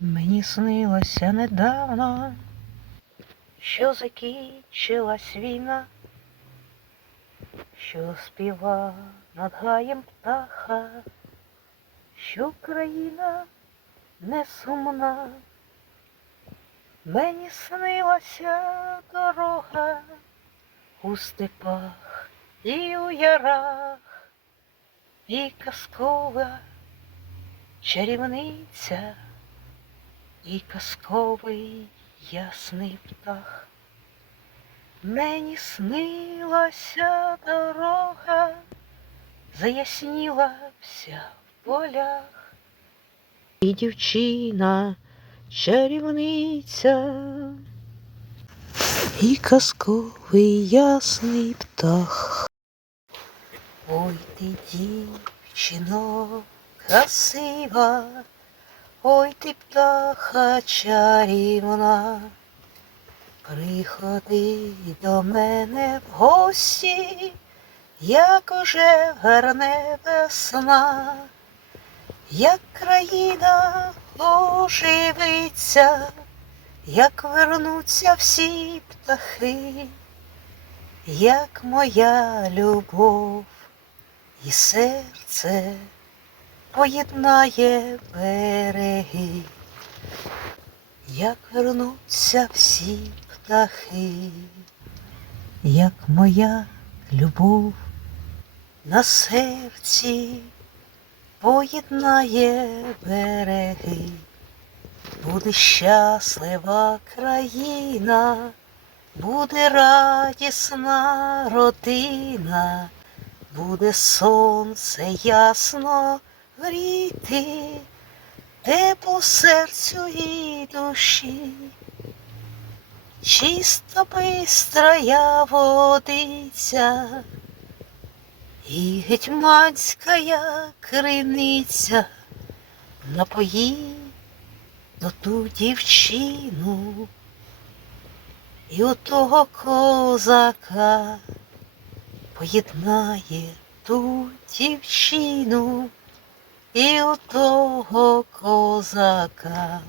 Мені снилося недавно, що закінчилась війна, що співа над гаєм птаха, що країна не сумна. Мені снилася дорога у степах і у ярах, і казкова чарівниця, і казковий ясний птах. Мені снилася дорога, заясніла вся в полях. І дівчина чарівниця, і казковий ясний птах. Ой ти, дівчино, красива, ой ти птаха чарівна, приходи до мене в гості, як уже верне весна, як країна оживиться, як вернуться всі птахи, як моя любов і серце поєднає береги, як вернуться всі птахи, як моя любов на серці поєднає береги, буде щаслива країна, буде радісна родина, буде сонце ясно гріти, тепло серцю і душі, чисто бистрая водиця. І гетьманська криниця напої до ту дівчину і у того козака поєднає ту дівчину і у того козака.